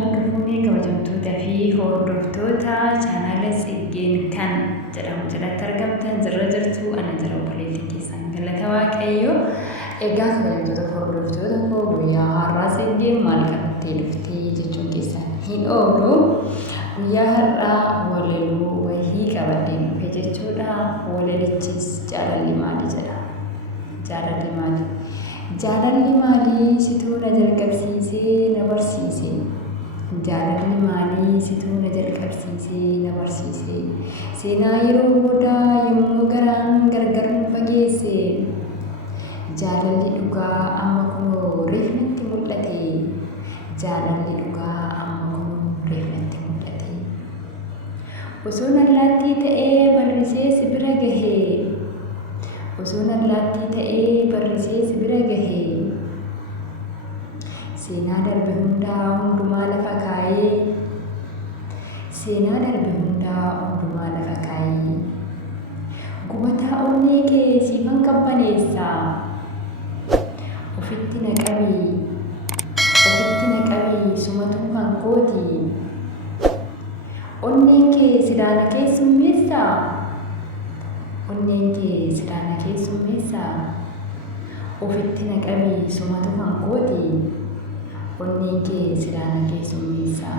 Harka-fuunee kabajamtootaa fi hordoftoota chaanaala Tsiggeen kan jedhamu jalatti argamtan jirra jirtu ana jira obboleettii keessan galata waaqayyoo. Egaa kabajamtoota fi hordoftoota koo guyyaa har'aa Tsiggeen maal qabattee dhuftee jechuun keessan hin oolu. Guyyaa har'aa walaloo wayii qabadhee dhufe jechuudha. Walalichis jaalalli maali jedha. Jaalalli maali? Jaalalli maali situu na jalqabsiisee na barsiise. Jaalalli maali situu na jalqabsiisee na barsiise. Seenaa yeroo boodaa yommuu garaan gargar nu fageesse. Jaalalli dhugaa amma kunoo reef natti mul'ate. Jaalalli dhugaa amma kunoo reef natti mul'ate. Osoo allaattii ta'ee barrisee si bira gahee. Osoo allaattii ta'ee barrisee si bira gahee. Seenaa darbe hundaa hundumaa lafa kaayee. Seenaa darbe hundaa hundumaa lafa kaayee. Gubataa onnee kee siifan qabbaneessa. Ofitti na qabii sumatu kan kooti. Onneen kee sidaana keessummeessa. Onneen kee sidaana keessummeessa. Ofitti na qabii sumatu kan kooti. Onneen kee sidaana keessummeessa.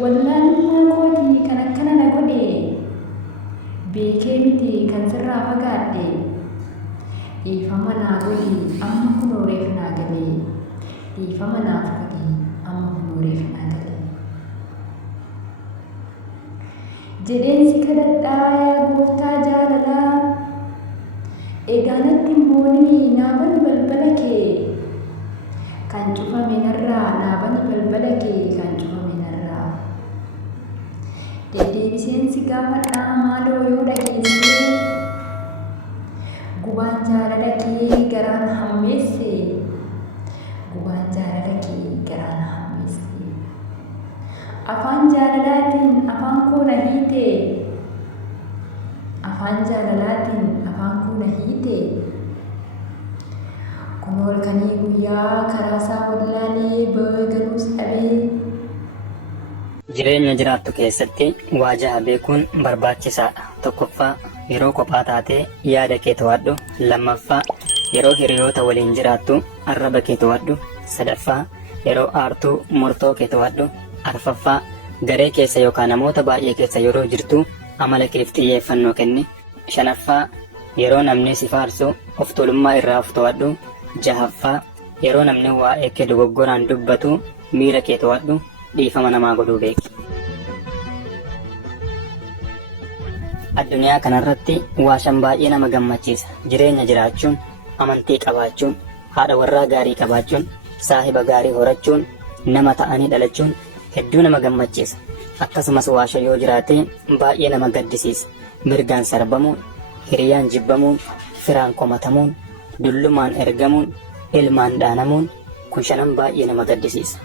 Wallaalummaa kooti kan akkana na godhe. Beekee miti kan sirraa fagaadhe. Dhiifama naa godhi amma kunoo reef naa galee. Dhiifama naaf godhi amma kunoo reef naa galee. Jedheensi kadhadhaa yaa gooftaa jaalalaa. Egaa natti hin boonii naa bani balbala kee. Kan cufame narraa naa bani balbala kee kan cufame narraa. Deddeebiseen si gaafadhaa maaloo yoo dhageesse. Gubaan jaalala kee garaan hammeesse. Gubaan jaalala kee garaan hammeesse. Afaan jaalalaatiin afaan koo na hiite. Afaan jaalalaatiin afaan koo na hiite. Kun halkanii guyyaa karaa isaa wallaalee bagaluus dhabee. Jireenya jiraattu keessatti waa jaha beekuun barbaachisaadha. Tokkoffaa yeroo kophaa taatee yaada kee to'adhu. Lammaffaa yeroo hiriyoota waliin jiraattu arraba kee to'adhu. Sadaffaa yeroo aartuu murtoo kee to'adhu. Arfaffaa garee keessa yookaan namoota baay'ee keessa yeroo jirtu amala keef xiyyeeffannoo kenni. Shanaffaa yeroo namni si faarsu of tuulummaa irraa of to'adhu. Jahaffaa yeroo namni waa'ee kee dogoggoraan dubbatu miira kee to'adhu. Dhiifama namaa godhuu beeki. Addunyaa kanarratti waan baay'ee nama gammachiisa. Jireenya jiraachuun, amantii qabaachuun, haadha warraa gaarii qabaachuun, saahiba gaarii horachuun, nama ta'anii dhalachuun hedduu nama gammachiisa. Akkasumas waan yoo jiraate baay'ee nama gaddisiisa. Mirgaan sarbamuun, hiriyaan jibbamuun, firaan komatamuun, dullumaan ergamuun, ilmaan dhaanamuun kun shanan baay'ee nama gaddisiisa.